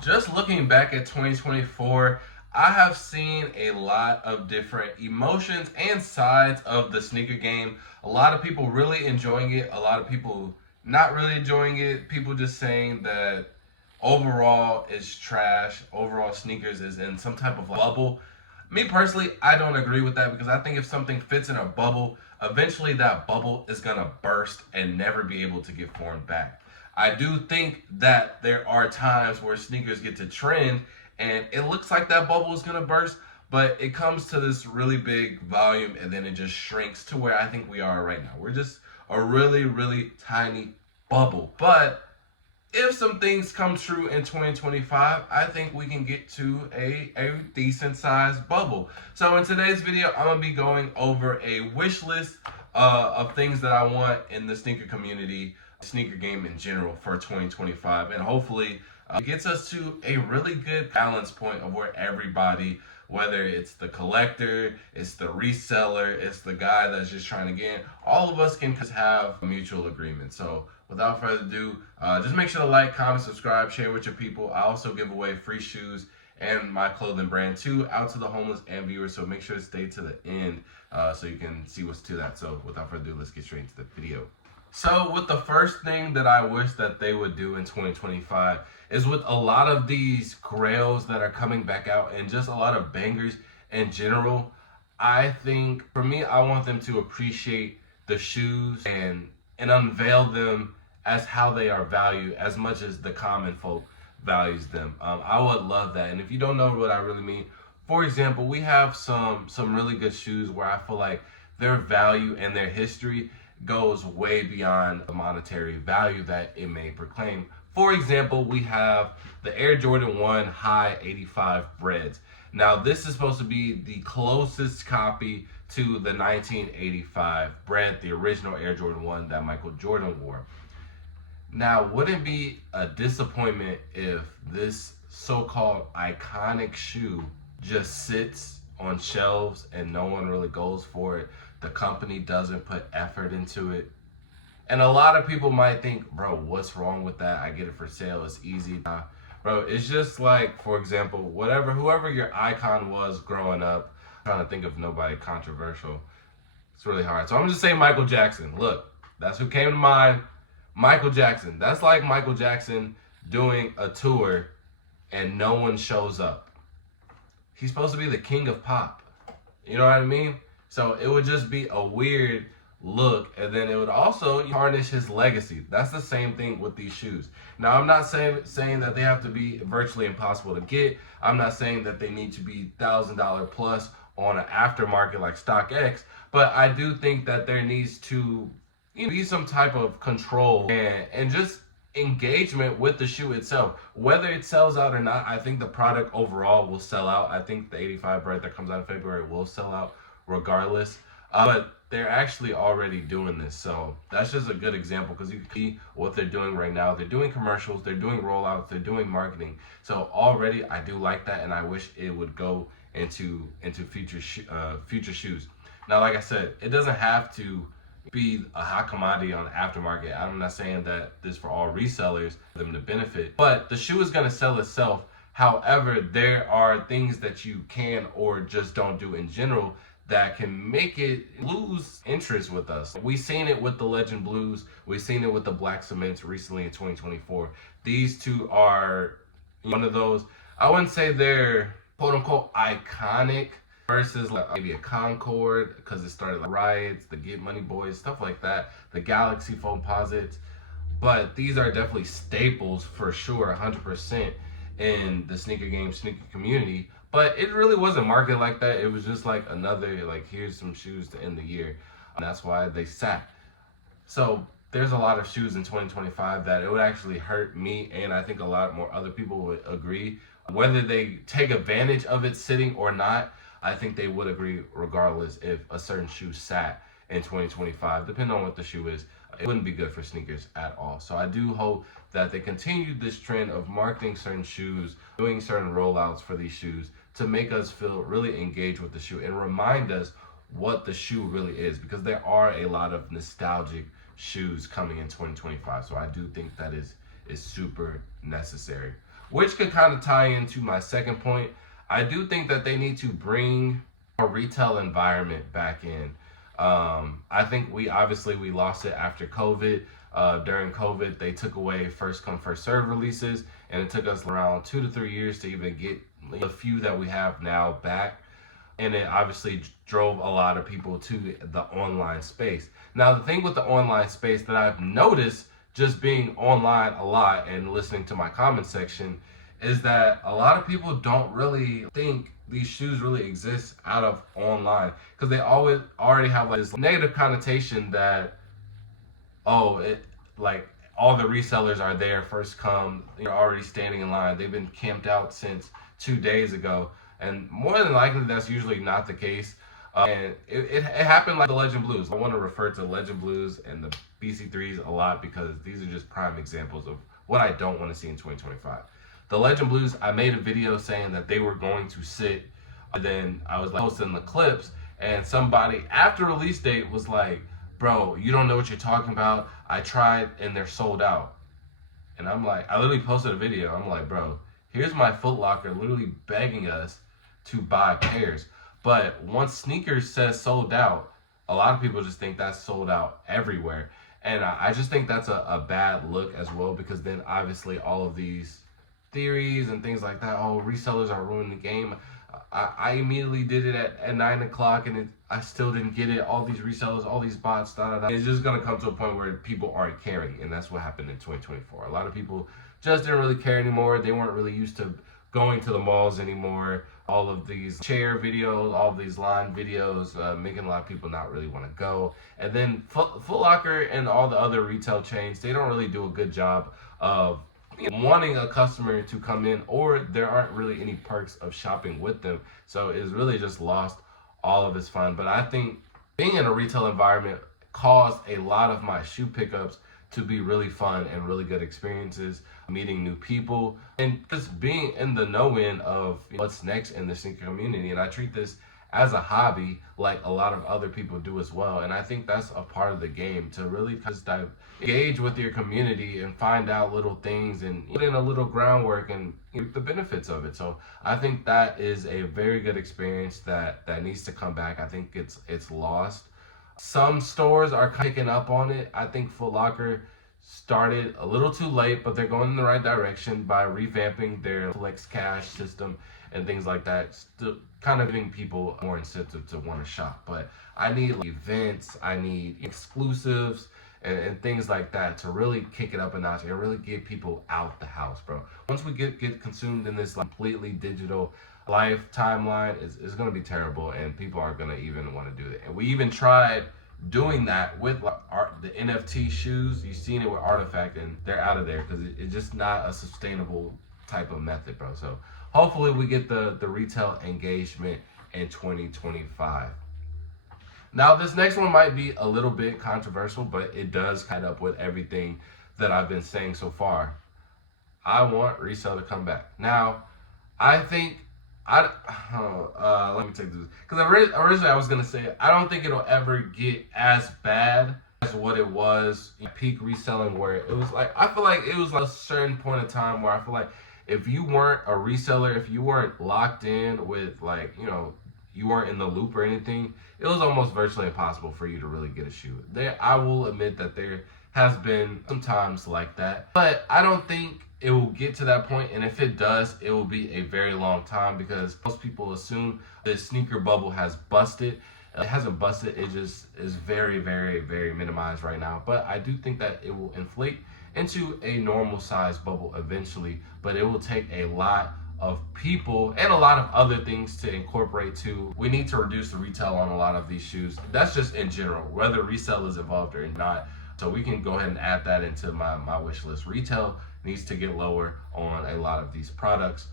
Just looking back at 2024, I have seen a lot of different emotions and sides of the sneaker game. A lot of people really enjoying it, a lot of people not really enjoying it. People just saying that overall it's trash, overall sneakers is in some type of bubble. Me personally, I don't agree with that because I think if something fits in a bubble, eventually that bubble is going to burst and never be able to get formed back. I do think that there are times where sneakers get to trend and it looks like that bubble is going to burst, but it comes to this really big volume and then it just shrinks to where I think we are right now. We're just a really, really tiny bubble. But if some things come true in 2025, I think we can get to a decent sized bubble. So in today's video, I'm gonna be going over a wish list of things that I want in the sneaker community, sneaker game in general for 2025, and hopefully it gets us to a really good balance point of where everybody, whether it's the collector, it's the reseller, it's the guy that's just trying to get in, all of us can just have a mutual agreement. So without further ado, just make sure to like, comment, subscribe, share with your people. I also give away free shoes and my clothing brand too out to the homeless and viewers. So make sure to stay to the end so you can see what's to that. So without further ado, let's get straight into the video. So with the first thing that I wish that they would do in 2025 is with a lot of these grails that are coming back out and just a lot of bangers in general, I think for me, I want them to appreciate the shoes and unveil them as how they are valued as much as the common folk values them. I would love that. And if you don't know what I really mean, for example, we have some really good shoes where I feel like their value and their history goes way beyond the monetary value that it may proclaim. For example, we have the Air Jordan 1 High 85 Breads. Now, this is supposed to be the closest copy to the 1985 Bread, the original Air Jordan 1 that Michael Jordan wore. Now, wouldn't it be a disappointment if this so-called iconic shoe just sits on shelves and no one really goes for it? The company doesn't put effort into it. And a lot of people might think, bro, what's wrong with that? I get it for sale, it's easy. Nah, bro, it's just like, for example, whoever your icon was growing up, I'm trying to think of nobody controversial. It's really hard. So I'm just saying Michael Jackson. Look, that's who came to mind. Michael Jackson. That's like Michael Jackson doing a tour and no one shows up. He's supposed to be the king of pop. You know what I mean? So it would just be a weird look, and then it would also tarnish his legacy. That's the same thing with these shoes. Now, I'm not saying that they have to be virtually impossible to get. I'm not saying that they need to be $1,000 plus on an aftermarket like StockX, but I do think that there needs to be some type of control and just engagement with the shoe itself. Whether it sells out or not, I think the product overall will sell out. I think the 85 Bread that comes out in February will sell out regardless. But they're actually already doing this. So that's just a good example because you can see what they're doing right now. They're doing commercials, they're doing rollouts, they're doing marketing. So already I do like that, and I wish it would go into future shoes. Now, like I said, it doesn't have to be a hot commodity on the aftermarket. I'm not saying that this for all resellers for them to benefit, but the shoe is going to sell itself. However, there are things that you can or just don't do in general that can make it lose interest with us. We've seen it with the Legend Blues. We've seen it with the Black Cements recently in 2024. These two are one of those. I wouldn't say they're quote unquote iconic versus like maybe a Concord because it started like riots, the Get Money Boys, stuff like that, the Galaxy Foamposites. But these are definitely staples for sure, 100% in the sneaker game, sneaker community. But it really wasn't marketed like that. It was just like another, like, here's some shoes to end the year. And that's why they sat. So there's a lot of shoes in 2025 that it would actually hurt me, and I think a lot more other people would agree. Whether they take advantage of it sitting or not, I think they would agree regardless if a certain shoe sat in 2025, depending on what the shoe is. It wouldn't be good for sneakers at all. So I do hope that they continue this trend of marketing certain shoes, doing certain rollouts for these shoes to make us feel really engaged with the shoe and remind us what the shoe really is, because there are a lot of nostalgic shoes coming in 2025. So I do think that is super necessary. which could kind of tie into my second point. I do think that they need to bring a retail environment back in. I think we lost it after COVID. During COVID, they took away first come first serve releases, and it took us around 2 to 3 years to even get the few that we have now back. And it obviously drove a lot of people to the online space. Now, the thing with the online space that I've noticed just being online a lot and listening to my comment section is that a lot of people don't really think these shoes really exist out of online, because they always already have like this negative connotation that, oh, it like all the resellers are there first come, you're already standing in line, they've been camped out since 2 days ago. And more than likely that's usually not the case. And it happened like the Legend Blues. I want to refer to Legend Blues and the BC3s a lot because these are just prime examples of what I don't want to see in 2025. The Legend Blues, I made a video saying that they were going to sit, and then I was like posting the clips, and somebody after release date was like, bro, you don't know what you're talking about. I tried and they're sold out. And I'm like, I literally posted a video. I'm like, bro, here's my Foot Locker literally begging us to buy pairs. But once sneakers says sold out, a lot of people just think that's sold out everywhere. And I just think that's a bad look as well, because then obviously all of these theories and things like that, oh, resellers are ruining the game. I immediately did it at 9 o'clock and I still didn't get it. All these resellers, all these bots, da da da. It's just going to come to a point where people aren't caring. And that's what happened in 2024. A lot of people just didn't really care anymore. They weren't really used to going to the malls anymore. All of these chair videos, all of these line videos, making a lot of people not really want to go. And then Foot Locker and all the other retail chains, they don't really do a good job of wanting a customer to come in, or there aren't really any perks of shopping with them. So it's really just lost all of its fun. But I think being in a retail environment caused a lot of my shoe pickups to be really fun and really good experiences, meeting new people, and just being in the know-in of what's next in the sneaker community. And I treat this as a hobby like a lot of other people do as well. And I think that's a part of the game, to really just engage with your community and find out little things and put in a little groundwork and get the benefits of it. So I think that is a very good experience that needs to come back. I think it's lost. Some stores are picking up on it. I think Foot Locker started a little too late, but they're going in the right direction by revamping their flex cash system and things like that, still kind of giving people more incentive to want to shop. But I need events, I need exclusives, and things like that to really kick it up a notch and really get people out the house, bro. Once we get consumed in this completely digital life timeline, is going to be terrible, and people aren't going to even want to do it. And we even tried doing that with the NFT shoes. You've seen it with Artifact, and they're out of there because it's just not a sustainable type of method, bro. So hopefully we get the retail engagement in 2025. Now, this next one might be a little bit controversial, but it does kind up with everything that I've been saying so far. I want resale to come back. Now, I think let me take this, because originally I was gonna say I don't think it'll ever get as bad as what it was in peak reselling, where it was like, I feel like it was like a certain point of time where I feel like if you weren't a reseller, if you weren't locked in with, like, you weren't in the loop or anything, it was almost virtually impossible for you to really get a shoe. I will admit that there has been some times like that, but I don't think it will get to that point. And if it does, it will be a very long time, because most people assume the sneaker bubble has busted. It hasn't busted, it just is very, very, very minimized right now. But I do think that it will inflate into a normal size bubble eventually, but it will take a lot of people and a lot of other things to incorporate too. We need to reduce the retail on a lot of these shoes. That's just in general, whether resale is involved or not. So we can go ahead and add that into my wish list. Retail needs to get lower on a lot of these products.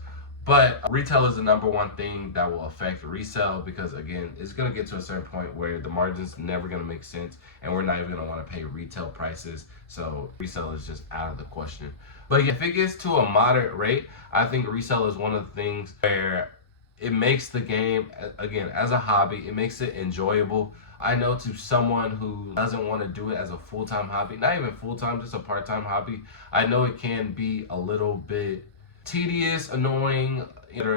But retail is the number one thing that will affect resale, because again, it's going to get to a certain point where the margin's never going to make sense, and we're not even going to want to pay retail prices. So resale is just out of the question. But if it gets to a moderate rate, I think resale is one of the things where it makes the game, again, as a hobby, it makes it enjoyable. I know to someone who doesn't want to do it as a full-time hobby, not even full-time, just a part-time hobby, I know it can be a little bit tedious, annoying,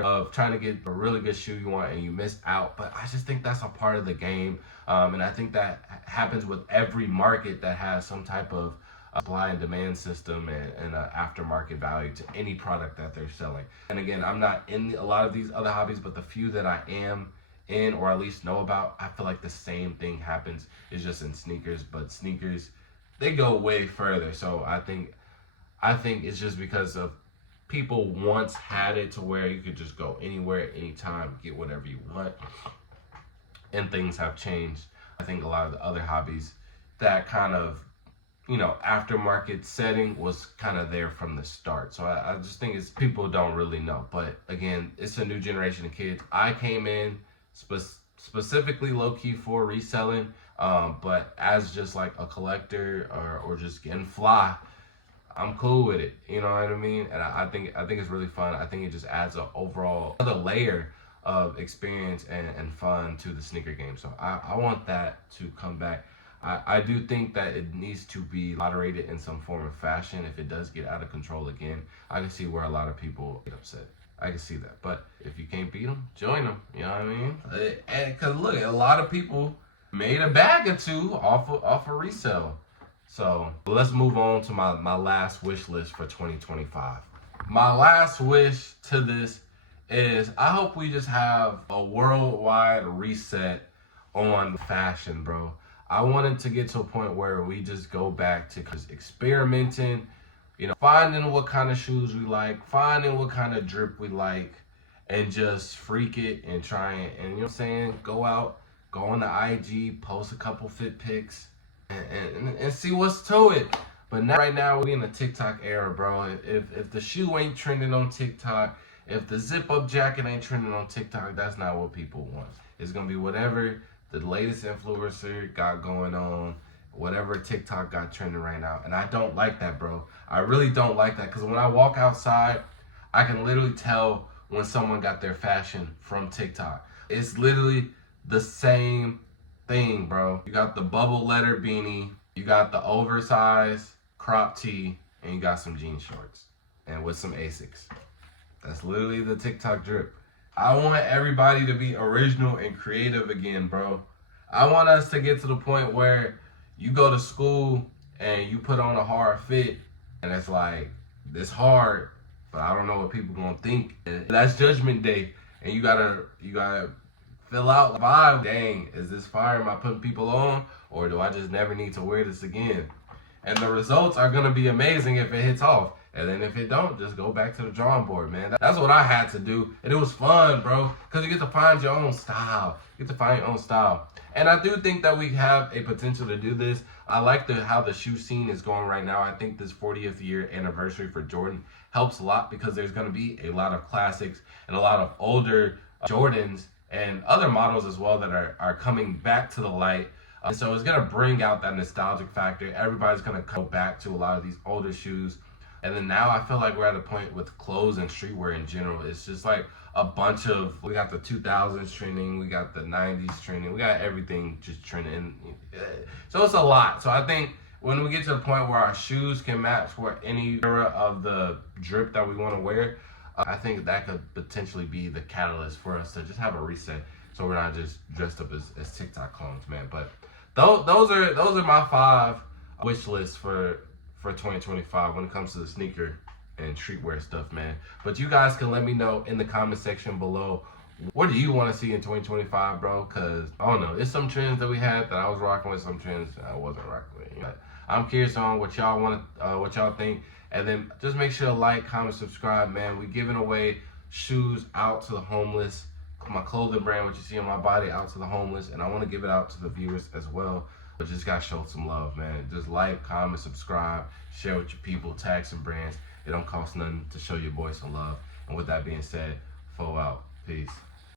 of trying to get a really good shoe you want and you miss out. But I just think that's a part of the game. And I think that happens with every market that has some type of supply and demand system and aftermarket value to any product that they're selling. And again, I'm not in a lot of these other hobbies, but the few that I am in, or at least know about, I feel like the same thing happens. It's just in sneakers, but sneakers, they go way further. So I think it's just because of people once had it to where you could just go anywhere, anytime, get whatever you want, and things have changed. I think a lot of the other hobbies, that kind of aftermarket setting was kind of there from the start. So I just think it's people don't really know. But again, it's a new generation of kids. I came in specifically low key for reselling, but as just like a collector or just getting fly, I'm cool with it. You know what I mean? And I think it's really fun. I think it just adds an overall another layer of experience and fun to the sneaker game. So I want that to come back. I do think that it needs to be moderated in some form of fashion. If it does get out of control again, I can see where a lot of people get upset. I can see that. But if you can't beat them, join them. You know what I mean? And because look, a lot of people made a bag or two off of resale. So let's move on to my last wish list for 2025. My last wish to this is I hope we just have a worldwide reset on fashion, bro. I wanted to get to a point where we just go back to experimenting, finding what kind of shoes we like, finding what kind of drip we like, and just freak it and try it. And you know what I'm saying? Go out, go on the IG, post a couple fit pics, and see what's to it. But now, right now, we're in a TikTok era, bro. If the shoe ain't trending on TikTok, if the zip-up jacket ain't trending on TikTok, that's not what people want. It's going to be whatever the latest influencer got going on, whatever TikTok got trending right now. And I don't like that, bro. I really don't like that, because when I walk outside, I can literally tell when someone got their fashion from TikTok. It's literally the same thing, bro. You got the bubble letter beanie, you got the oversized crop tee, and you got some jean shorts and with some Asics. That's literally the TikTok drip. I want everybody to be original and creative again, bro. I want us to get to the point where you go to school and you put on a hard fit and it's like, this hard, but I don't know what people gonna think. And that's judgment day, and you gotta fill out the vibe. Dang, is this fire? Am I putting people on, or do I just never need to wear this again? And the results are gonna be amazing if it hits off. And then if it don't, just go back to the drawing board, man. That's what I had to do. And it was fun, bro. Because you get to find your own style. You get to find your own style. And I do think that we have a potential to do this. I like how the shoe scene is going right now. I think this 40th year anniversary for Jordan helps a lot, because there's going to be a lot of classics and a lot of older Jordans and other models as well that are coming back to the light. So it's going to bring out that nostalgic factor. Everybody's going to go back to a lot of these older shoes. And then now I feel like we're at a point with clothes and streetwear in general. It's just like a bunch of, we got the 2000s trending, we got the 90s trending, we got everything just trending. So it's a lot. So I think when we get to the point where our shoes can match for any era of the drip that we want to wear, I think that could potentially be the catalyst for us to just have a reset, so we're not just dressed up as TikTok clones, man. But those are my 5 wish lists for 2025 when it comes to the sneaker and streetwear stuff, man. But you guys can let me know in the comment section below, what do you want to see in 2025, bro? Because I don't know, it's some trends that we had that I was rocking with, some trends I wasn't rocking with. I'm curious on what y'all want to, what y'all think. And then just make sure to like, comment, subscribe, man. We're giving away shoes out to the homeless. My clothing brand, what you see on my body, out to the homeless. And I want to give it out to the viewers as well. But just gotta show some love, man. Just like, comment, subscribe, share with your people, tag some brands. It don't cost nothing to show your boy some love. And with that being said, 4 out. Peace.